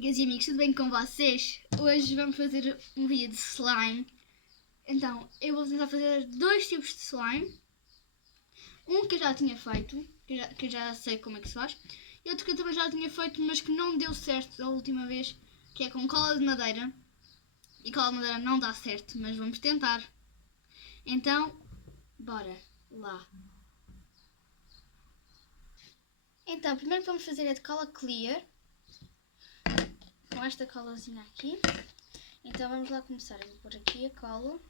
amigas e amigos, tudo bem com vocês? Hoje vamos fazer um vídeo de slime. Então, eu vou tentar fazer dois tipos de slime. Um que eu já tinha feito, que eu já sei como é que se faz. E outro que eu também já tinha feito, mas que não deu certo da última vez, que é com cola de madeira. E cola de madeira não dá certo, mas vamos tentar. Então, bora lá. Então, primeiro vamos fazer a de cola clear. Com esta colazinha aqui. Então vamos lá começar. Eu vou pôr aqui a cola.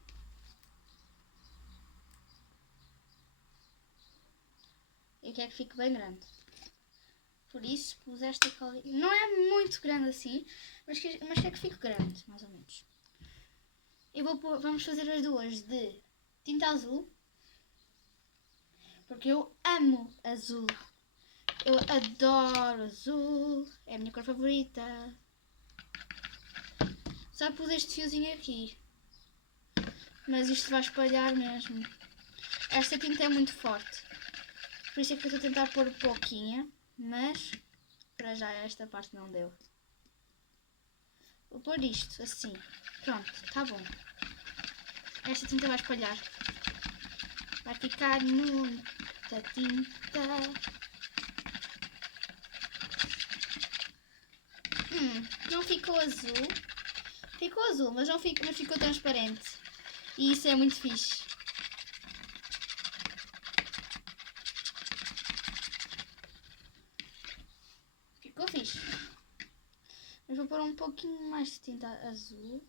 Eu quero que fique bem grande. Por isso pus esta cola. Não é muito grande assim, mas quero que fique grande, mais ou menos. Vamos fazer as duas de tinta azul. Porque eu amo azul. Eu adoro azul. É a minha cor favorita. Só pus este fiozinho aqui. Mas isto vai espalhar mesmo. Esta tinta é muito forte. Por isso é que eu estou a tentar pôr pouquinha. Mas para já esta parte não deu. Vou pôr isto assim. Pronto, está bom. Esta tinta vai espalhar. Vai ficar muita tinta. Não ficou azul. Ficou azul, mas não ficou transparente. E isso é muito fixe. Ficou fixe. Mas vou pôr um pouquinho mais de tinta azul.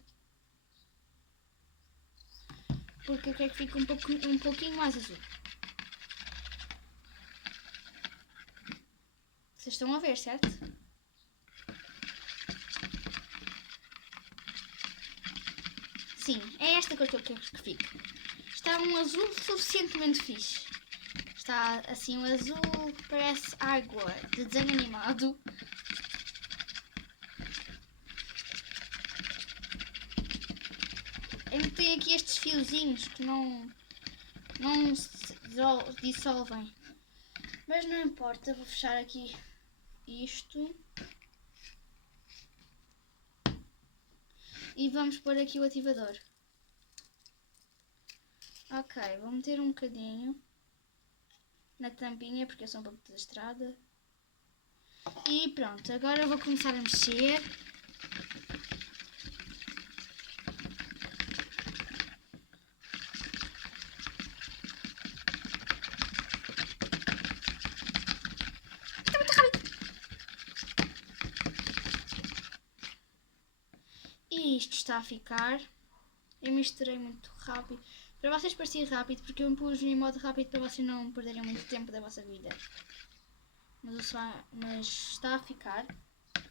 Porque eu quero que fique um pouquinho mais azul. Vocês estão a ver, certo? Sim, é esta cor que eu quero que fique. Está um azul suficientemente fixe. Está assim um azul que parece água de desenho animado. Ainda tem aqui estes fiozinhos que não se dissolvem. Mas não importa, vou fechar aqui isto. E vamos pôr aqui o ativador. Ok, vou meter um bocadinho na tampinha porque eu sou um pouco desastrada. E pronto, agora eu vou começar a mexer. E isto está a ficar. Eu misturei muito rápido. Para vocês parecer rápido, porque eu pus em modo rápido para vocês não perderem muito tempo da vossa vida. Mas está a ficar.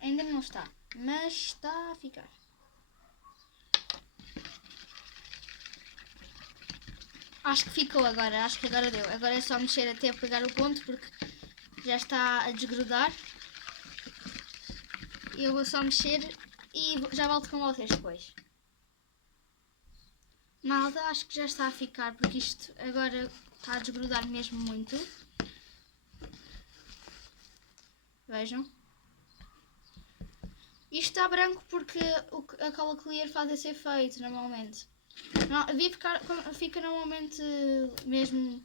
Ainda não está, mas está a ficar. Acho que ficou agora, acho que agora deu. Agora é só mexer até pegar o ponto porque já está a desgrudar. Eu vou só mexer e já volto com vocês depois. Malta, acho que já está a ficar porque isto agora está a desgrudar mesmo muito. Vejam. Isto está branco porque a cola clear faz esse efeito normalmente. Fica normalmente mesmo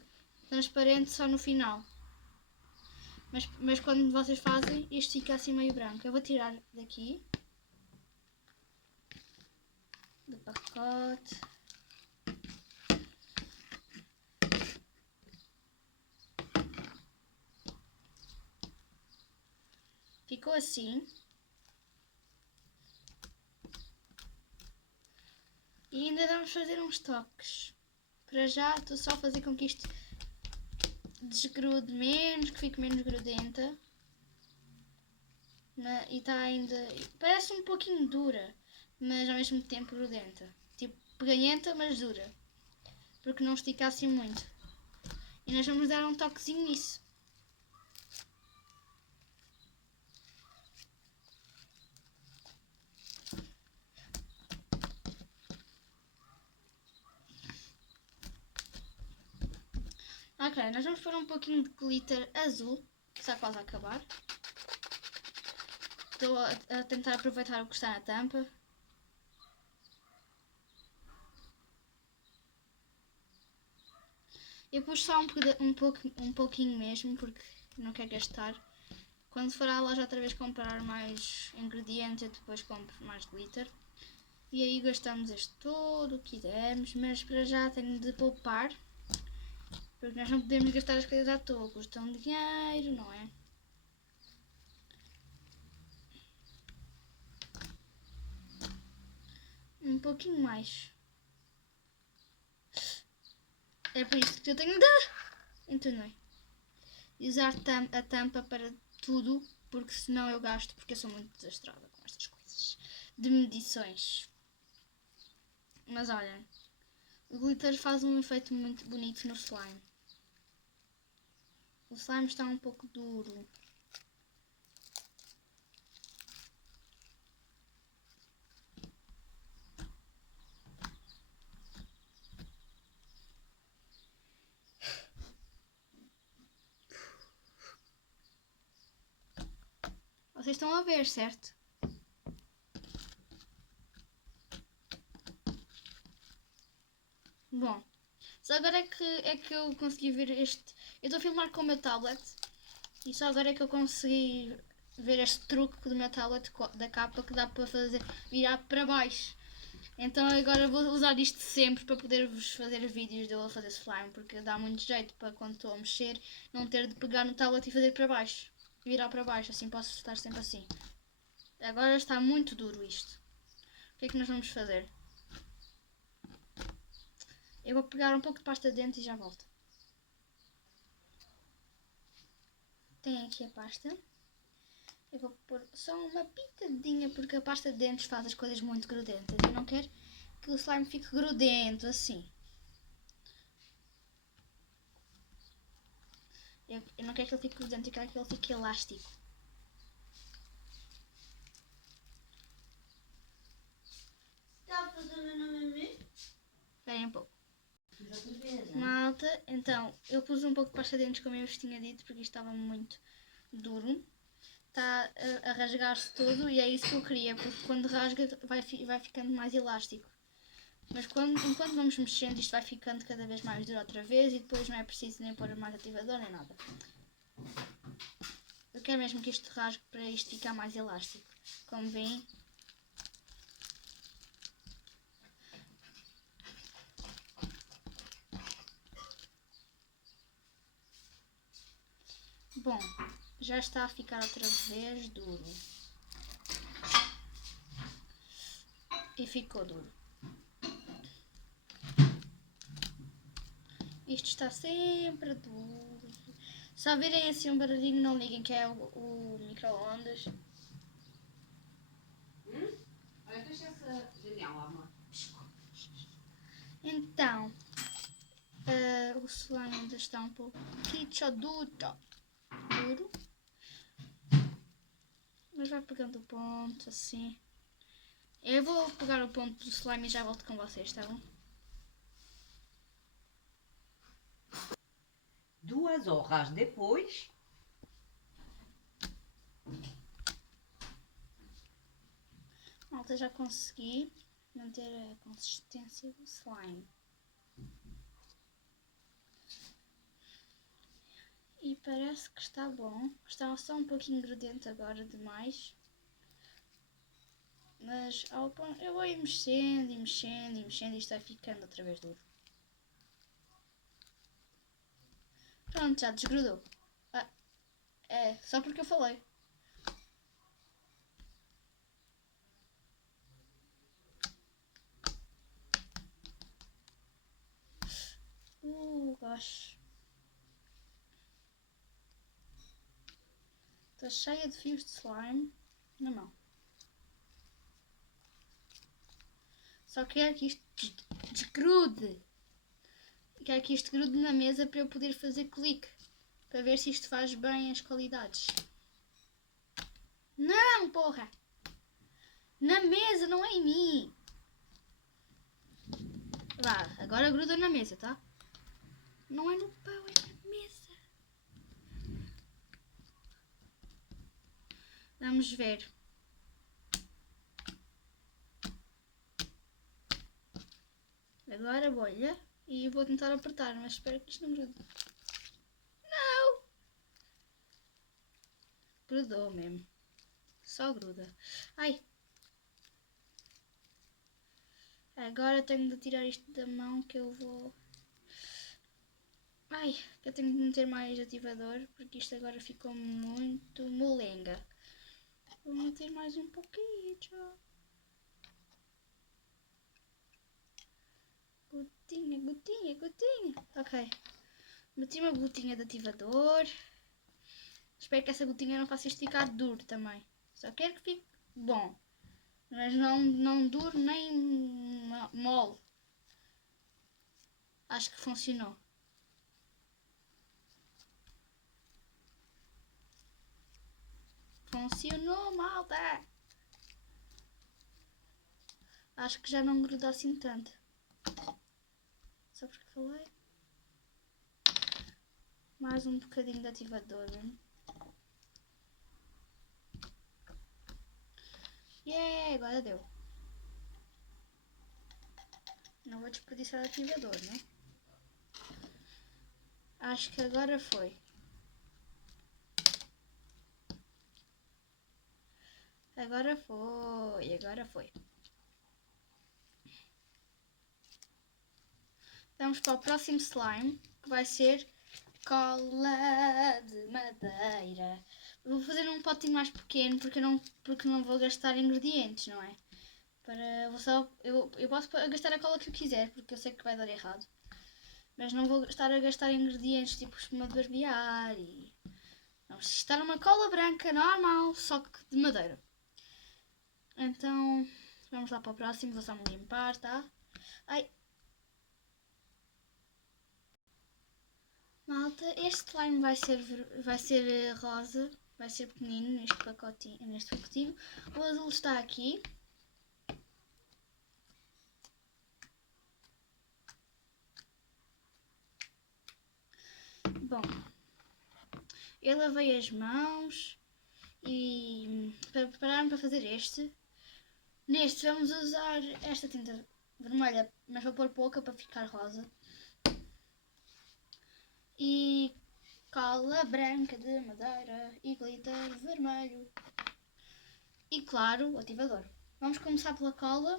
transparente só no final. Mas quando vocês fazem, isto fica assim meio branco. Eu vou tirar daqui. Do pacote. Ficou assim. E ainda vamos fazer uns toques. Para já estou só a fazer com que isto desgrude menos, que fique menos grudenta. E está ainda... Parece um pouquinho dura, mas ao mesmo tempo grudenta. Tipo peganhenta, mas dura. Porque não estica assim muito. E nós vamos dar um toquezinho nisso. Ok, nós vamos pôr um pouquinho de glitter azul, que está quase a acabar. Estou a tentar aproveitar o que está na tampa. Eu pus só um pouquinho mesmo, porque não quero gastar. Quando for à loja outra vez comprar mais ingredientes, eu depois compro mais glitter. E aí gastamos este todo o que quisermos, mas para já tenho de poupar. Porque nós não podemos gastar as coisas à toa, custam dinheiro, não é? Um pouquinho mais. É por isso que eu tenho de... Entendeu? Usar a tampa para tudo, porque senão eu gasto, porque eu sou muito desastrada com estas coisas de medições. Mas olha, o glitter faz um efeito muito bonito no slime. O slime está um pouco duro. Vocês estão a ver, certo? Bom, só agora é que eu consegui ver este... Eu estou a filmar com o meu tablet e só agora é que eu consegui ver este truque do meu tablet da capa que dá para fazer virar para baixo. Então agora vou usar isto sempre para poder-vos fazer vídeos de eu a fazer slime, porque dá muito jeito para quando estou a mexer não ter de pegar no tablet e fazer para baixo. Virar para baixo, assim posso estar sempre assim. Agora está muito duro isto. O que é que nós vamos fazer? Eu vou pegar um pouco de pasta de dente e já volto. Tem aqui a pasta. Eu vou pôr só uma pitadinha porque a pasta de dentes faz as coisas muito grudentas. Eu não quero que o slime fique grudento assim. Eu não quero que ele fique grudento, eu quero que ele fique elástico. Está a fazer o meu nome? Esperem um pouco. Malta, então, eu pus um pouco de pasta de dentes como eu vos tinha dito, porque isto estava muito duro. Está a rasgar-se todo e é isso que eu queria, porque quando rasga vai ficando mais elástico. Mas enquanto vamos mexendo isto vai ficando cada vez mais duro outra vez e depois não é preciso nem pôr mais ativador nem nada. Eu quero mesmo que isto rasgue para isto ficar mais elástico. Como veem, bom, já está a ficar outra vez duro. E ficou duro. Isto está sempre duro. Se ouvirem assim um barulhinho, não liguem que é o micro-ondas. Olha, deixa essa janela, amor. Então, o slime ainda está um pouco duro. Mas vai pegando o ponto assim. Eu vou pegar o ponto do slime e já volto com vocês, tá bom? 2 horas depois. Malta, já consegui manter a consistência do slime. E parece que está bom. Está só um pouquinho grudento agora demais. Mas eu vou ir mexendo e mexendo e mexendo e isto vai ficando outra vez duro. Pronto, já desgrudou. É, só porque eu falei. Gosh. Estou cheia de fios de slime na mão. Só quero que isto desgrude. Quero que isto grude na mesa para eu poder fazer clique. Para ver se isto faz bem as qualidades. Não, porra! Na mesa, não é em mim. Vá, agora gruda na mesa, tá? Não é no pão, é na mesa. Vamos ver. Agora bolha e vou tentar apertar, mas espero que isto não grude. Não! Grudou mesmo. Só gruda. Ai! Agora tenho de tirar isto da mão que eu vou... Ai, que eu tenho de meter mais ativador porque isto agora ficou muito molenga. Vou meter mais um pouquinho. Gotinha, gotinha, gotinha. Ok. Meti uma gotinha de ativador. Espero que essa gotinha não faça isto ficar duro também. Só quero que fique bom. Mas não duro nem mole. Acho que funcionou. Funcionou, malta! Acho que já não gruda assim tanto. Só porque falei. Mais um bocadinho de ativador. Yeah, agora deu. Não vou desperdiçar o ativador, né? Acho que agora foi. Agora foi, agora foi. Vamos para o próximo slime, que vai ser cola de madeira. Vou fazer num potinho mais pequeno porque não vou gastar ingredientes, não é? Eu posso gastar a cola que eu quiser, porque eu sei que vai dar errado. Mas não vou estar a gastar ingredientes tipo espuma de barbear e... Vamos estar uma cola branca normal, só que de madeira. Então, vamos lá para o próximo, vou só me limpar, tá? Ai! Malta, este slime vai ser rosa, vai ser pequenino neste pacotinho. O azul está aqui. Bom, eu lavei as mãos e preparar-me para fazer este. Neste vamos usar esta tinta vermelha, mas vou pôr pouca para ficar rosa. E cola branca de madeira e glitter vermelho. E claro, o ativador. Vamos começar pela cola.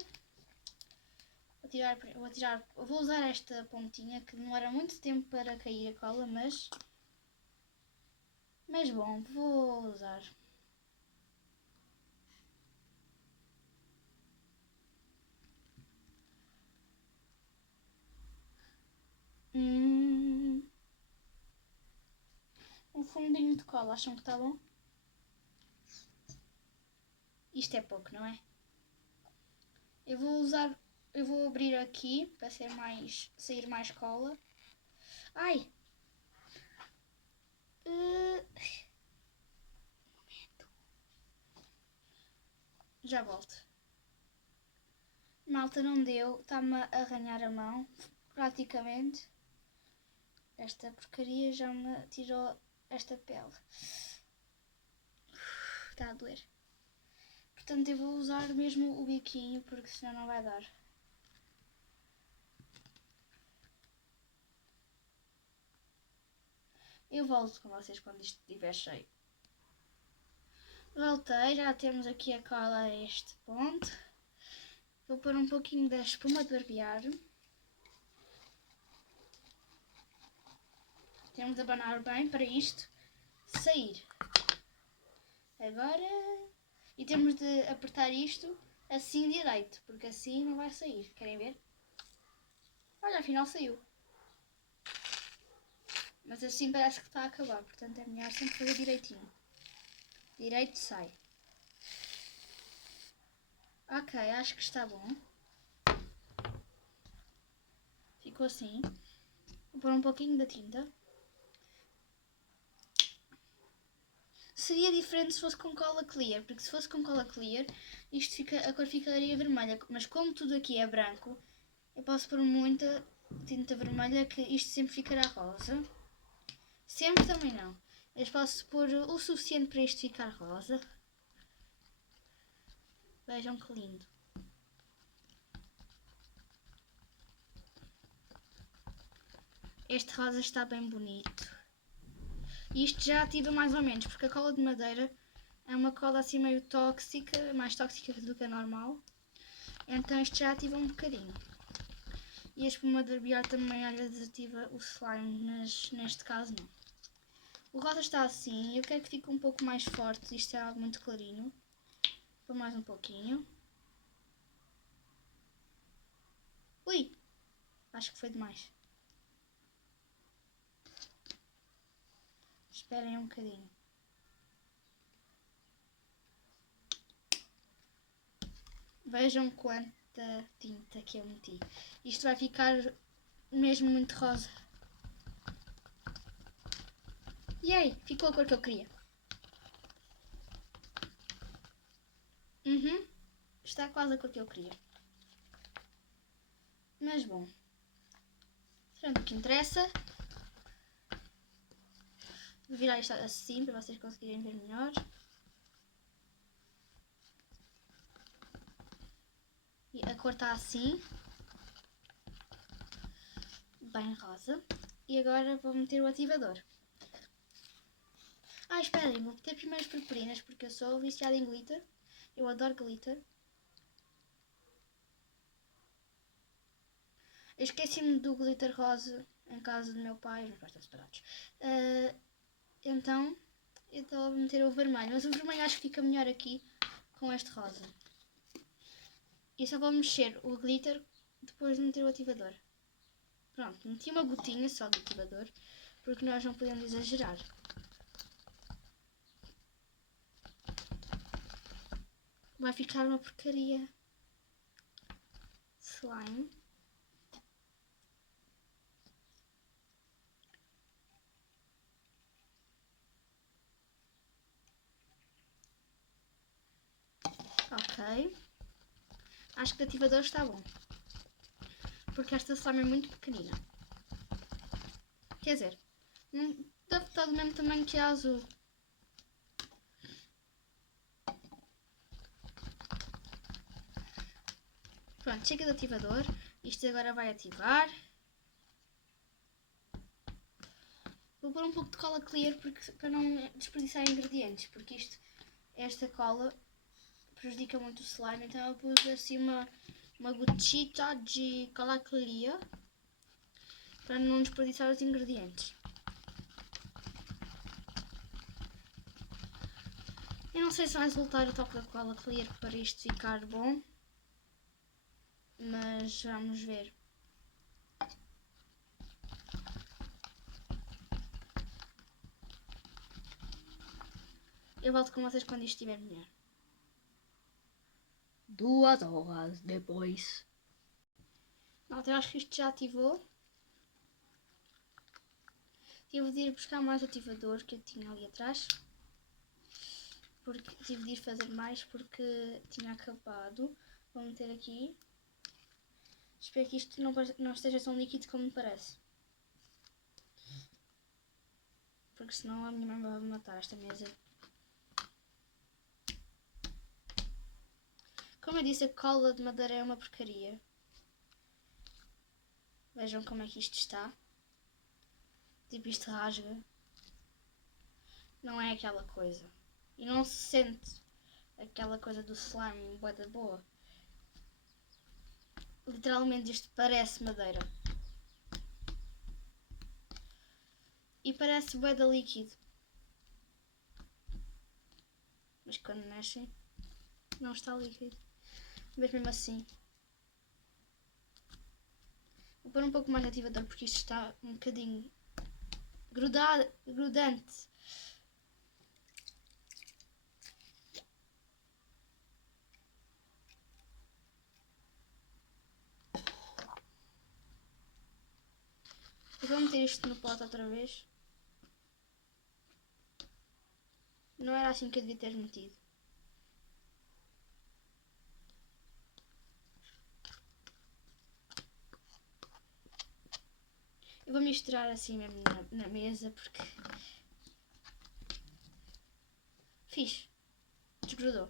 Vou usar esta pontinha que demora muito tempo para cair a cola, mas bom, vou usar. Um fundinho de cola, acham que está bom? Isto é pouco, não é? Eu vou abrir aqui para sair mais cola. Ai! Já volto. Malta, não deu, está-me a arranhar a mão, praticamente. Esta porcaria já me tirou esta pele. Está a doer. Portanto, eu vou usar mesmo o biquinho, porque senão não vai dar. Eu volto com vocês quando isto estiver cheio. Voltei, já temos aqui a cola a este ponto. Vou pôr um pouquinho da espuma de barbear. Temos de abanar bem para isto sair. Agora... E temos de apertar isto assim direito, porque assim não vai sair. Querem ver? Olha, afinal saiu. Mas assim parece que está a acabar, portanto é melhor sempre fazer direitinho. Direito sai. Ok, acho que está bom. Ficou assim. Vou pôr um pouquinho da tinta. Seria diferente se fosse com cola clear, porque se fosse com cola clear, a cor ficaria vermelha. Mas como tudo aqui é branco, eu posso pôr muita tinta vermelha que isto sempre ficará rosa. Sempre também não. Mas posso pôr o suficiente para isto ficar rosa. Vejam que lindo. Este rosa está bem bonito. E isto já ativa mais ou menos, porque a cola de madeira é uma cola assim meio tóxica, mais tóxica do que a normal. Então isto já ativa um bocadinho. E a espuma de barbear também às vezes ativa o slime, mas neste caso não. O rosa está assim, eu quero que fique um pouco mais forte, isto é algo muito clarinho. Vou mais um pouquinho. Ui! Acho que foi demais. Esperem um bocadinho. Vejam quanta tinta que eu meti. Isto vai ficar mesmo muito rosa. E aí, ficou a cor que eu queria. Está quase a cor que eu queria. Mas bom. Pronto, o que interessa. Vou virar isto assim para vocês conseguirem ver melhor. E a cor está assim. Bem rosa. E agora vou meter o ativador. Espera aí, vou meter primeiro as purpurinas porque eu sou viciada em glitter. Eu adoro glitter. Eu esqueci-me do glitter rosa em casa do meu pai, os meus pais estão separados. Então, eu estou a meter o vermelho, mas o vermelho acho que fica melhor aqui com este rosa. E só vou mexer o glitter depois de meter o ativador. Pronto, meti uma gotinha só do ativador, porque nós não podemos exagerar. Vai ficar uma porcaria. Slime. Ok. Acho que o ativador está bom. Porque esta slime é muito pequenina. Quer dizer, deve estar do mesmo tamanho que a azul. Pronto, chega de ativador. Isto agora vai ativar. Vou pôr um pouco de cola clear para não desperdiçar ingredientes. Porque esta cola prejudica muito o slime. Então eu pus assim uma gotita de cola clear para não desperdiçar os ingredientes. Eu não sei se vai resultar o toque da cola clear para isto ficar bom. Mas vamos ver. Eu volto com vocês quando isto estiver melhor. 2 horas depois. Malta, eu acho que isto já ativou. Tive de ir buscar mais ativador que eu tinha ali atrás. Porque tive de ir fazer mais porque tinha acabado. Vou meter aqui. Espero que isto não esteja tão líquido como me parece. Porque senão a minha mãe vai me matar esta mesa. Como eu disse, a cola de madeira é uma porcaria. Vejam como é que isto está. Tipo, isto rasga. Não é aquela coisa. E não se sente aquela coisa do slime bué da boa. Literalmente isto parece madeira. E parece bué da líquido. Mas quando mexem, não está líquido. Mas mesmo assim. Vou pôr um pouco mais de ativador porque isto está um bocadinho grudante. Eu vou meter isto no pote outra vez. Não era assim que eu devia ter metido. Eu vou misturar assim mesmo na mesa porque... Fiz. Desgrudou.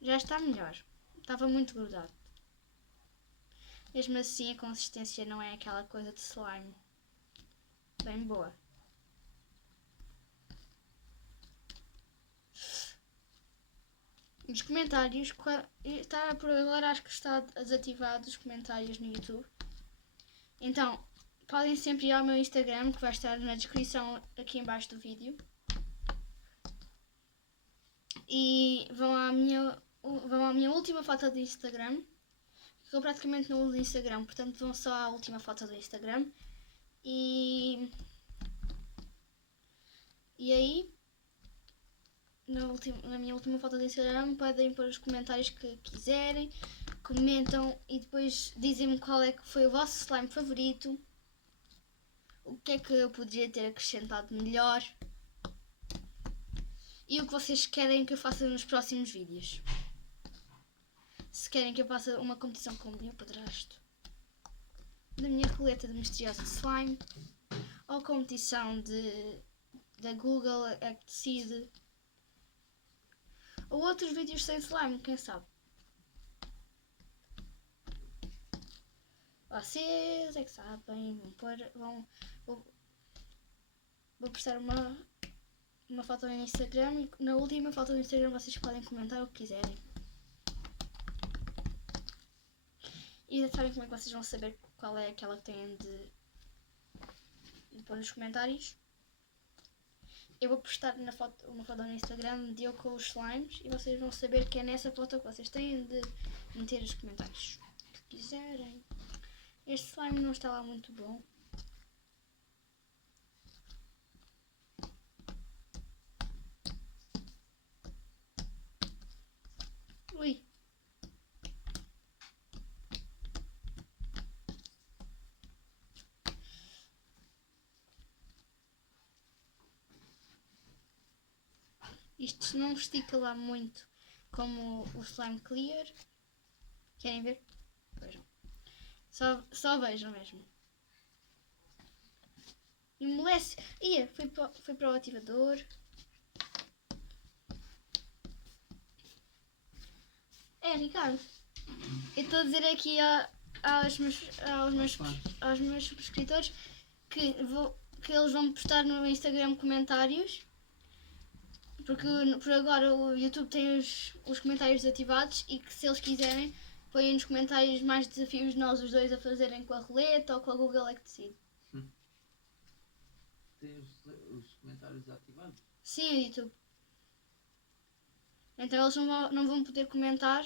Já está melhor. Estava muito grudado. Mesmo assim a consistência não é aquela coisa de slime bem boa. Os comentários, está por agora, acho que está desativado os comentários no YouTube. Então, podem sempre ir ao meu Instagram, que vai estar na descrição aqui em baixo do vídeo. E vão à minha última foto do Instagram. Eu praticamente não uso Instagram, portanto vão só à última foto do Instagram. E aí, na minha última foto do Instagram, podem pôr os comentários que quiserem, comentam e depois dizem-me qual é que foi o vosso slime favorito, o que é que eu poderia ter acrescentado melhor e o que vocês querem que eu faça nos próximos vídeos. Se querem que eu faça uma competição com o meu padrasto, da minha coleta de misteriosa slime, ou competição da Google é que decide, ou outros vídeos sem slime, quem sabe. Vocês é que sabem, vou postar uma foto no Instagram e na última foto do Instagram vocês podem comentar o que quiserem. E já sabem como é que vocês vão saber qual é aquela que têm de pôr nos comentários. Eu vou postar uma foto no Instagram de eu com os slimes e vocês vão saber que é nessa foto que vocês têm de meter os comentários que quiserem. Este slime não está lá muito bom. Ui. Isto não estica lá muito como o slime clear. Querem ver? Vejam. Só vejam mesmo. E moleste. Foi para o ativador. Ricardo. Eu estou a dizer aqui aos meus subscritores que eles vão postar no Instagram comentários. Porque por agora o YouTube tem os comentários desativados e que se eles quiserem põem nos comentários mais desafios de nós os dois a fazerem com a roleta ou com a Google é que decide. Tem os comentários desativados? Sim, o YouTube. Então eles não vão poder comentar,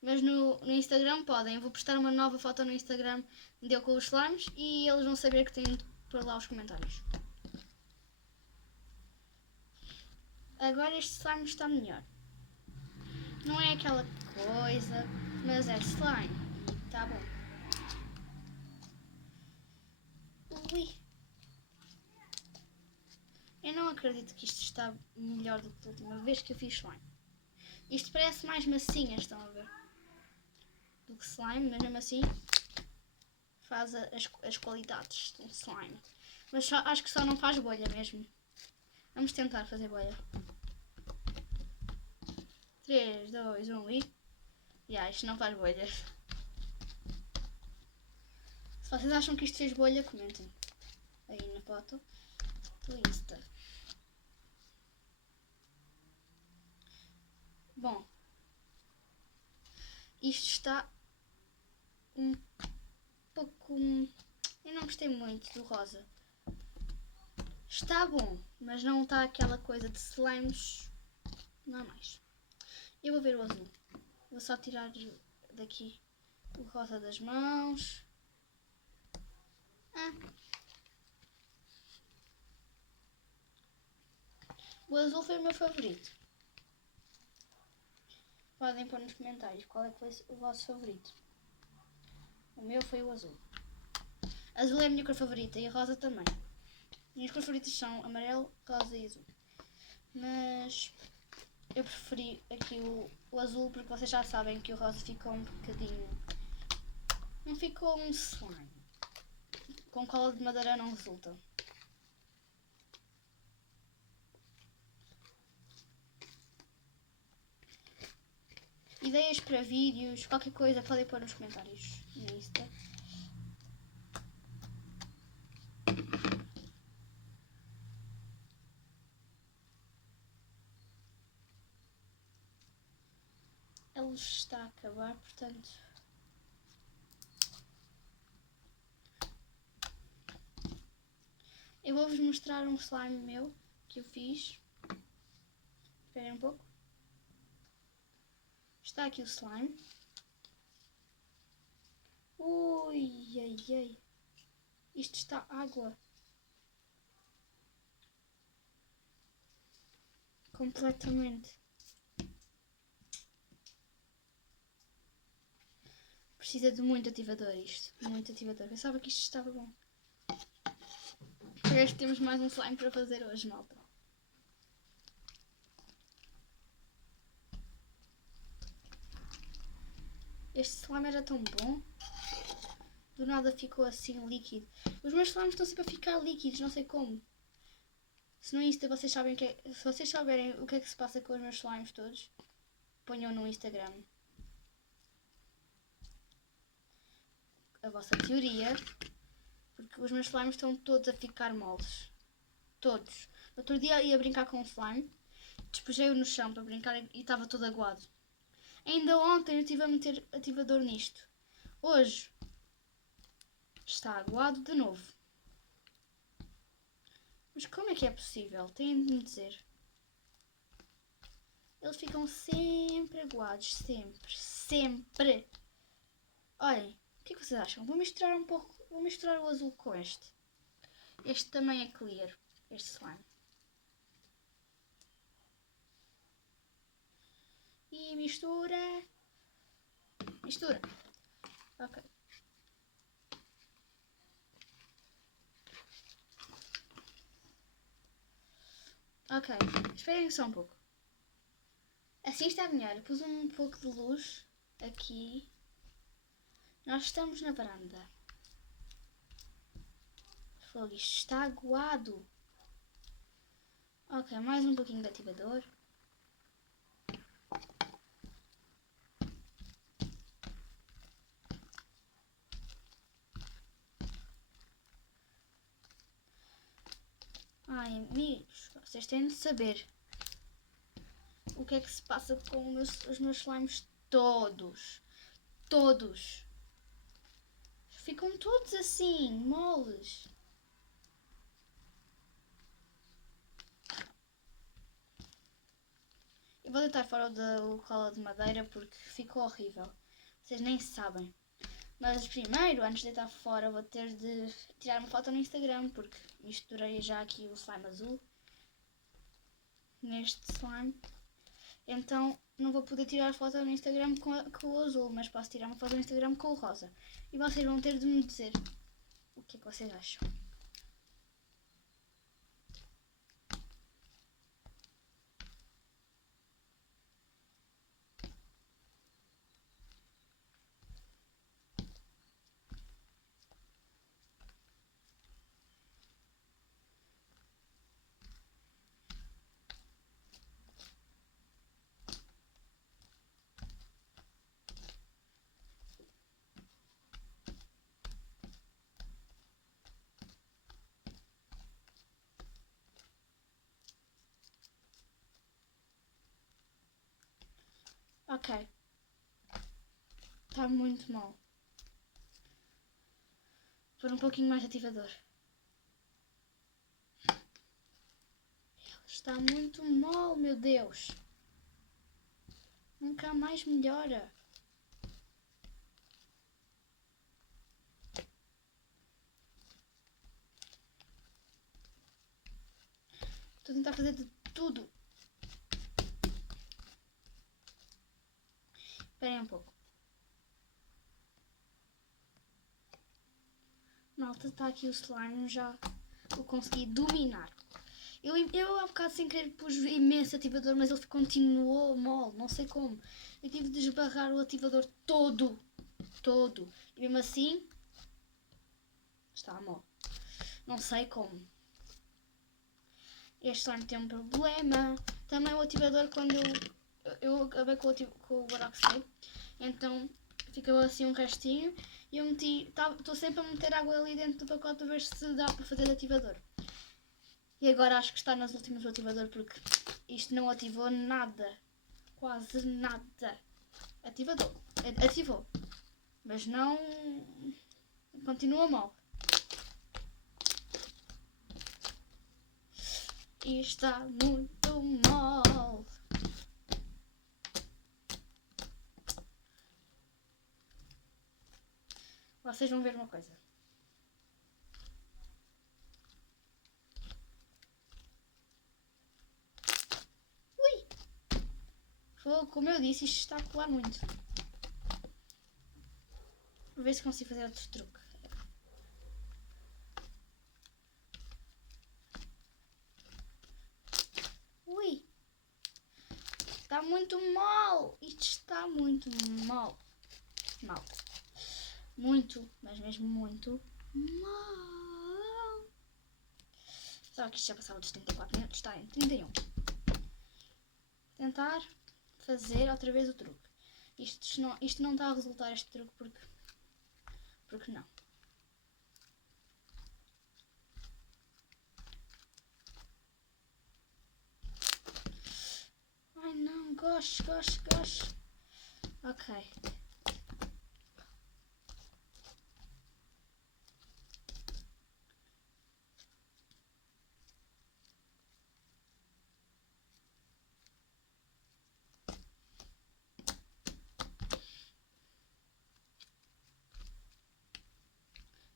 mas no Instagram podem. Eu vou postar uma nova foto no Instagram de eu com os slimes e eles vão saber que têm de pôr lá os comentários. Agora este slime está melhor. Não é aquela coisa, mas é slime. E está bom. Ui. Eu não acredito que isto está melhor do que a última vez que eu fiz slime. Isto parece mais massinha, estão a ver? Do que slime, mas mesmo assim faz as qualidades de um slime. Mas acho que só não faz bolha mesmo. Vamos tentar fazer bolha. 3, 2, 1 e... isto não faz bolhas. Se vocês acham que isto fez bolha, comentem. Aí na foto do Insta. Bom. Isto está um pouco... eu não gostei muito do rosa. Está bom, mas não está aquela coisa de slimes normais. Eu vou ver o azul. Vou só tirar daqui o rosa das mãos. O azul foi o meu favorito. Podem pôr nos comentários qual é que foi o vosso favorito. O meu foi o azul. Azul é a minha cor favorita e a rosa também. Minhas cores favoritas são amarelo, rosa e azul. Mas eu preferi aqui o azul porque vocês já sabem que o rosa ficou um bocadinho... não ficou um slime. Com cola de madeira não resulta. ideias para vídeos, qualquer coisa, podem pôr nos comentários no Insta. A luz está a acabar, portanto... Eu vou-vos mostrar um slime meu que eu fiz. Esperem um pouco. Está aqui o slime. Ui, ai, ai. Isto está água. Completamente. Precisa de muito ativador isto. Muito ativador. Pensava que isto estava bom. Parece que temos mais um slime para fazer hoje, malta. Este slime era tão bom. Do nada ficou assim líquido. Os meus slimes estão sempre a ficar líquidos, não sei como. Se no Insta vocês sabem se vocês souberem o que é que se passa com os meus slimes todos, ponham no Instagram a vossa teoria, porque os meus slimes estão todos a ficar moles. Todos. Outro dia ia brincar com um slime, despejei-o no chão para brincar e estava todo aguado. Ainda ontem eu estive a meter ativador nisto. Hoje está aguado de novo. Mas como é que é possível? Têm de me dizer. Eles ficam sempre aguados. Sempre. Sempre. Olhem. O que é que vocês acham? Vou misturar um pouco. Vou misturar o azul com este. Este também é clear. Este slime. E mistura. Mistura. Ok. Ok. Esperem só um pouco. Assim está melhor. Pus um pouco de luz aqui. Nós estamos na varanda. Fogo, isto está aguado. Ok, mais um pouquinho de ativador. Ai, amigos, vocês têm de saber o que é que se passa com os meus slimes todos. Todos. Ficam todos assim, moles. Eu vou deitar fora o cola de madeira porque ficou horrível. Vocês nem sabem. Mas primeiro, antes de deitar fora, vou ter de tirar uma foto no Instagram porque misturei já aqui o slime azul neste slime. Então não vou poder tirar foto no Instagram com o azul, mas posso tirar uma foto no Instagram com o rosa. E vocês vão ter de me dizer o que é que vocês acham. Ok. Está muito mal. Por um pouquinho mais de ativador. Está muito mal, meu Deus. Nunca mais melhora. Estou a tentar fazer de tudo. Esperem um pouco. Malta, está aqui o slime, já o consegui dominar. Eu há bocado sem querer pus imenso ativador, mas ele continuou mole, não sei como. Eu tive de esbarrar o ativador todo. Todo. E mesmo assim, está mole. Não sei como. Este slime tem um problema. Também o ativador, quando eu acabei com o buraco seco, então ficou assim um restinho e eu estou sempre a meter água ali dentro do pacote a ver se dá para fazer ativador. E agora acho que está nas últimas do ativador porque isto não ativou nada, quase nada. Ativou, mas não, continua mal. E está muito mal. Vocês vão ver uma coisa. Ui! Como eu disse, isto está a colar muito. Vou ver se consigo fazer outro truque. Ui! Está muito mal! Isto está muito mal. Muito, mas mesmo muito mal. Só que isto já passava dos 34 minutos, está em 31. Tentar fazer outra vez o truque. Isto não está a resultar, este truque, porque não. Ai não, gosh. Ok.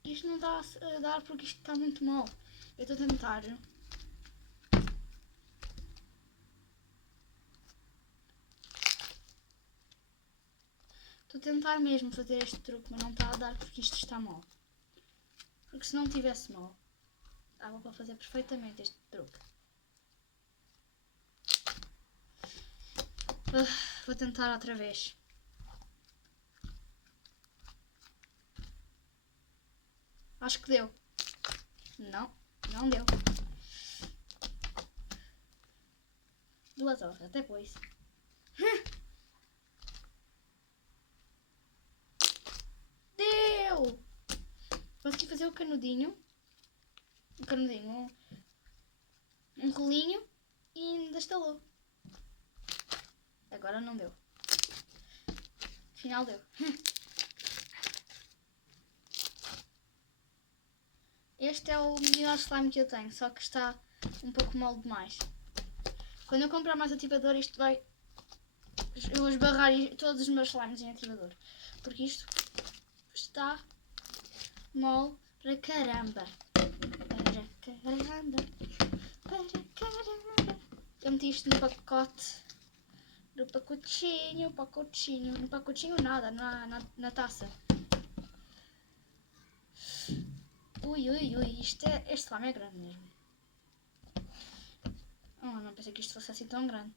Isto não está a dar porque isto está muito mal. Eu estou a tentar. Estou a tentar mesmo fazer este truque, mas não está a dar porque isto está mal. Porque se não tivesse mal, dava para fazer perfeitamente este truque. Vou tentar outra vez. Acho que deu. Não deu. 2 horas, até depois. Deu! Consegui fazer o canudinho. Um rolinho e ainda estalou. Agora não deu. Afinal deu. Este é o melhor slime que eu tenho, só que está um pouco mole demais. Quando eu comprar mais ativador, eu vou esbarrar todos os meus slimes em ativador. Porque isto está mole para caramba. Eu meti isto no pacote. No pacotinho nada, na taça. Ui, este slime é grande mesmo. Oh, não pensei que isto fosse assim tão grande.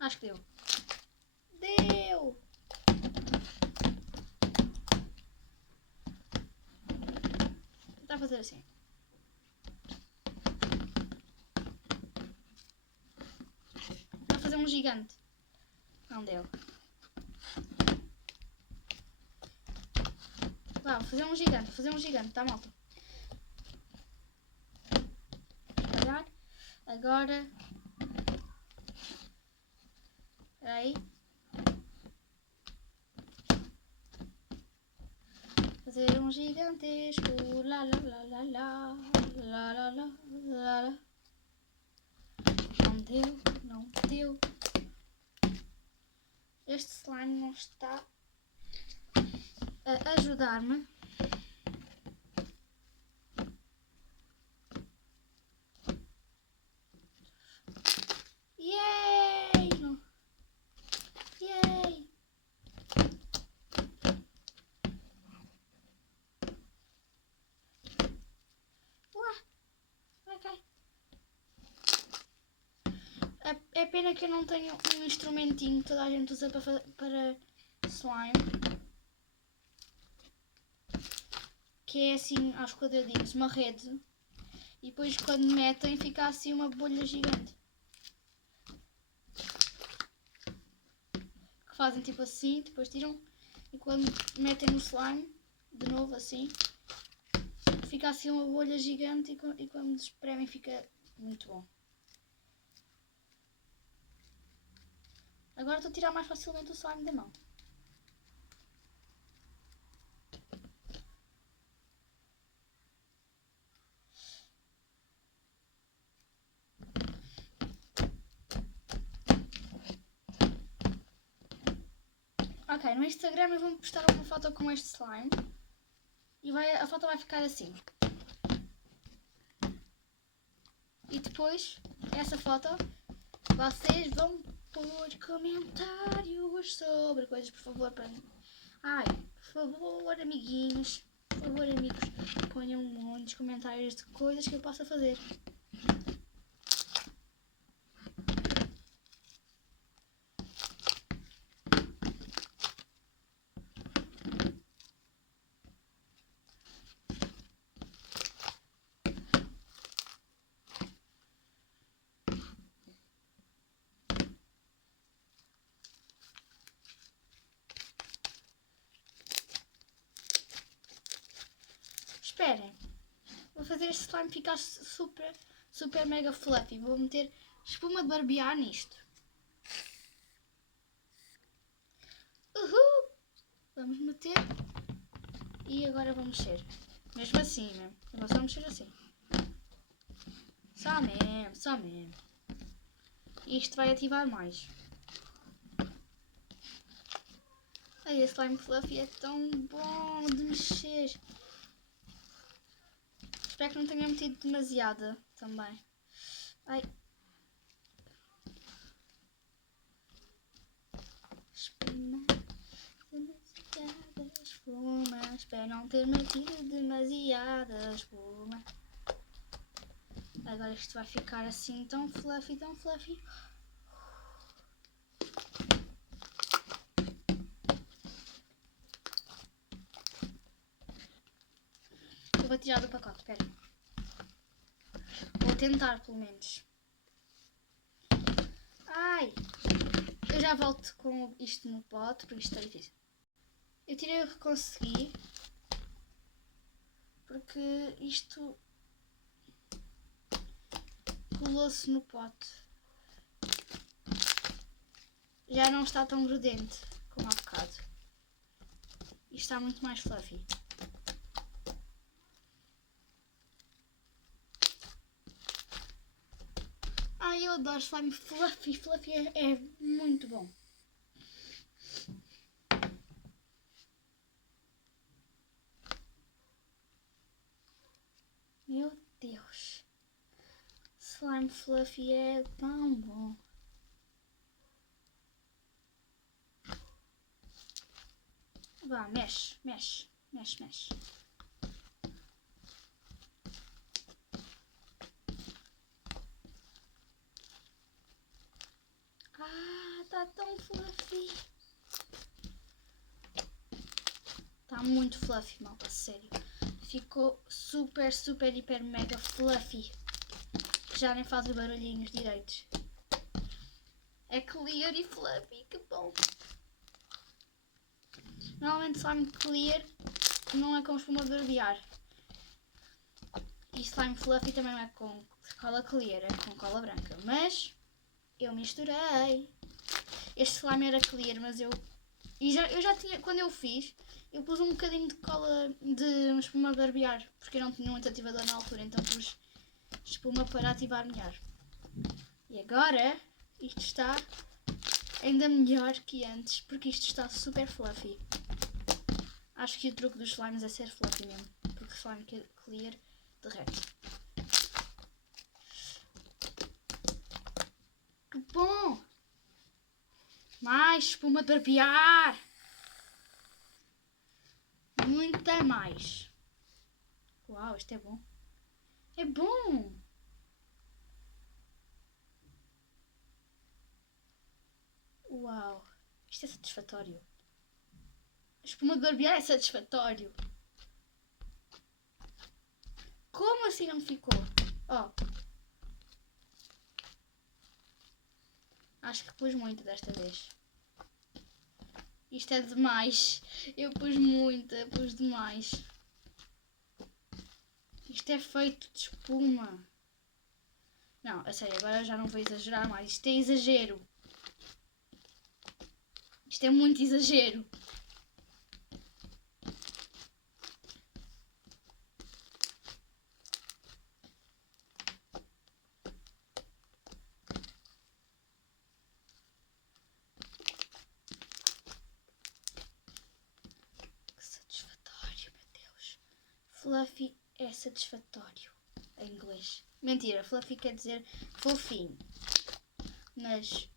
Acho que deu. Deu! Vou tentar fazer assim. Vou fazer um gigante. Não deu. Vá, vou fazer um gigante, tá, malta? Olhar. Agora. Espera aí. Fazer um gigantesco. Lá. Não deu. Este slime não está a ajudar-me. Yay! Yay! Ué, É pena que eu não tenho um instrumentinho que toda a gente usa para slime. Que é assim aos quadradinhos, uma rede. E depois quando metem fica assim uma bolha gigante. Que fazem tipo assim, depois tiram. E quando metem no slime, de novo assim, fica assim uma bolha gigante e quando espremem fica muito bom. Agora estou a tirar mais facilmente o slime da mão. Ok, no Instagram eu vou postar uma foto com este slime e a foto vai ficar assim. E depois, essa foto, vocês vão pôr comentários sobre coisas, por favor, para... Ai, por favor, amiguinhos, por favor, amigos, ponham muitos comentários de coisas que eu possa fazer. Esperem, vou fazer este slime ficar super mega fluffy. Vou meter espuma de barbear nisto. Uhul! Vamos meter e agora vou mexer. Mesmo assim, né? Eu vou só mexer assim. Só mesmo, só mesmo. Isto vai ativar mais. Ai, esse slime fluffy é tão bom de mexer. Espero que não tenha metido demasiada também. Ai. Espuma, demasiada espuma. Espero não ter metido demasiada espuma. Agora isto vai ficar assim tão fluffy, tão fluffy. Eu vou tirar do pacote, espera. Vou tentar, pelo menos. Ai! Eu já volto com isto no pote, porque isto é difícil. Eu tirei o que consegui. Porque isto colou-se no pote. Já não está tão grudento como há bocado. Isto está muito mais fluffy. Ai, eu adoro slime fluffy. Fluffy é muito bom. Meu Deus. Slime fluffy é tão bom. Vá, mexe, mexe, mexe, mexe. Ah, tá tão fluffy. Tá muito fluffy, malta, sério. Ficou super, hiper, mega fluffy. Já nem faz os barulhinhos direitos. É clear e fluffy, que bom. Normalmente slime clear não é com espuma de barbear. E slime fluffy também não é com cola clear, é com cola branca. Mas eu misturei. Este slime era clear, mas eu já tinha, quando eu fiz, eu pus um bocadinho de cola de espuma de barbear, porque eu não tinha muito ativador na altura, então pus espuma para ativar melhor. E agora isto está ainda melhor que antes, porque isto está super fluffy. Acho que o truque dos slimes é ser fluffy mesmo, porque slime clear derrete. Que bom! Mais espuma de barbear! Muita mais! Uau, isto é bom! É bom! Uau. Isto é satisfatório. A espuma de barbear é satisfatório. Como assim não ficou? Oh. Acho que pus muito desta vez. Isto é demais. Eu pus muito, eu pus demais. Isto é feito de espuma. Não, a sério, agora já não vou exagerar mais. Isto é exagero. Isto é muito exagero. Que satisfatório, meu Deus. Fluffy é satisfatório em inglês. Mentira, fluffy quer dizer fofinho. Mas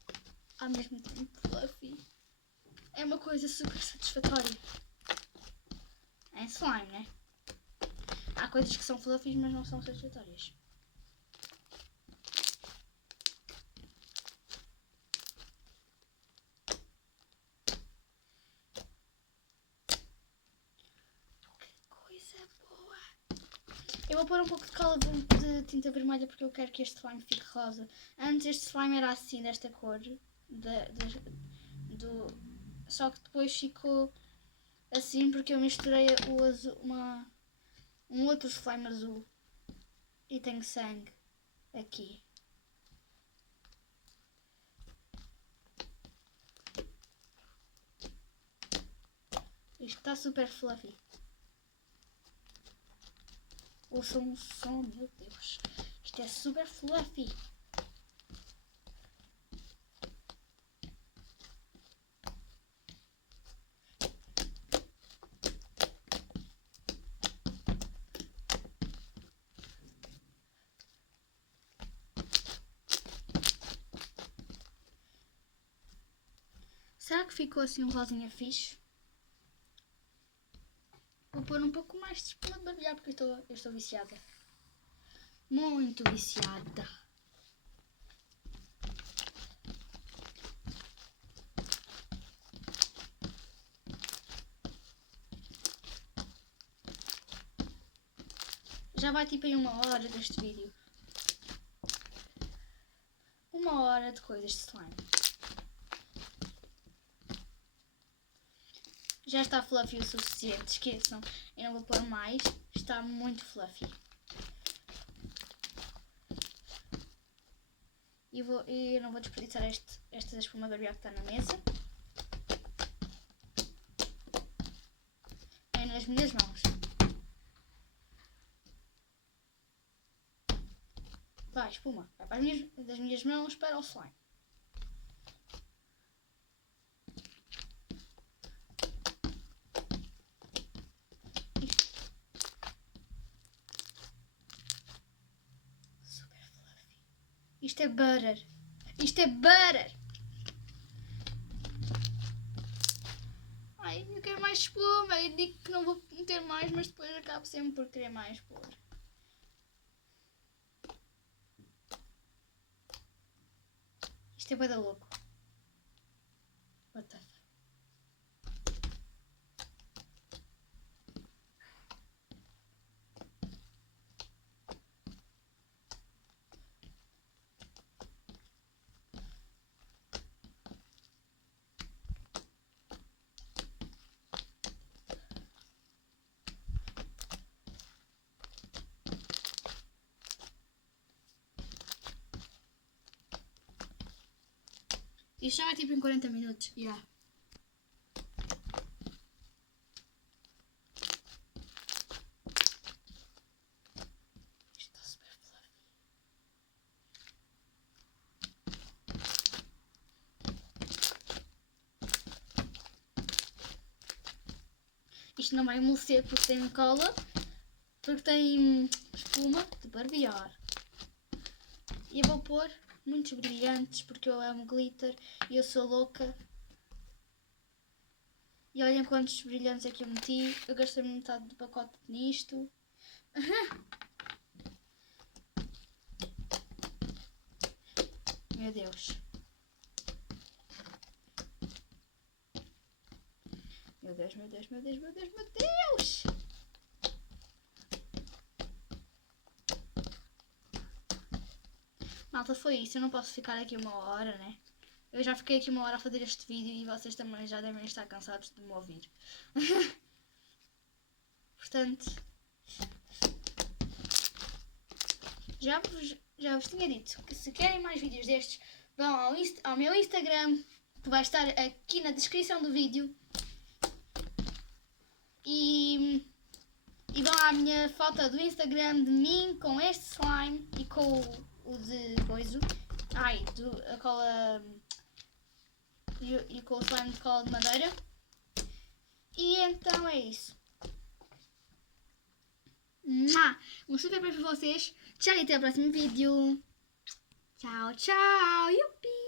ao mesmo tempo fluffy é uma coisa super satisfatória. É slime, né? Há coisas que são fluffy, mas não são satisfatórias. Que coisa boa! Eu vou pôr um pouco de cola de tinta vermelha porque eu quero que este slime fique rosa. Antes este slime era assim, desta cor. Só que depois ficou assim porque eu misturei o azul, um outro slime azul. E tenho sangue aqui. Isto está super fluffy. Ouçam um som, meu Deus. Isto é super fluffy. Será que ficou assim um rosinha fixe? Vou pôr um pouco mais de espuma de barbear porque eu estou viciada. Muito viciada. Já vai tipo em 1 hora deste vídeo. 1 hora de coisas de slime. Já está fluffy o suficiente, esqueçam. Eu não vou pôr mais, está muito fluffy. E eu não vou desperdiçar esta espuma barbear que está na mesa. É nas minhas mãos. Vai, espuma. Vai para das minhas mãos para o slime. Super fluffy. Isto é butter. Isto é butter. Ai, eu quero mais espuma. Eu digo que não vou meter mais, mas depois acabo sempre por querer mais pôr. Isto é bué da louco. What the fuck? Isto já vai tipo em 40 minutos. Yeah. Isto está super fluffy. Isto não vai amolecer porque tem cola. Porque tem espuma de barbear. E eu vou pôr muitos brilhantes porque eu amo glitter e eu sou louca. E olhem quantos brilhantes é que eu meti. Eu gastei metade do pacote nisto. Meu Deus. Meu Deus, meu Deus, meu Deus, meu Deus, meu Deus! Malta, foi isso. Eu não posso ficar aqui 1 hora, né? Eu já fiquei aqui 1 hora a fazer este vídeo e vocês também já devem estar cansados de me ouvir. Portanto, já vos tinha dito que se querem mais vídeos destes, vão ao meu Instagram, que vai estar aqui na descrição do vídeo. E vão à minha foto do Instagram de mim com este slime e com o de coisa. Ai, a cola. E com o slime de cola de madeira. E então é isso. Um super beijo para vocês. Tchau e até o próximo vídeo. Tchau, tchau. Yupi!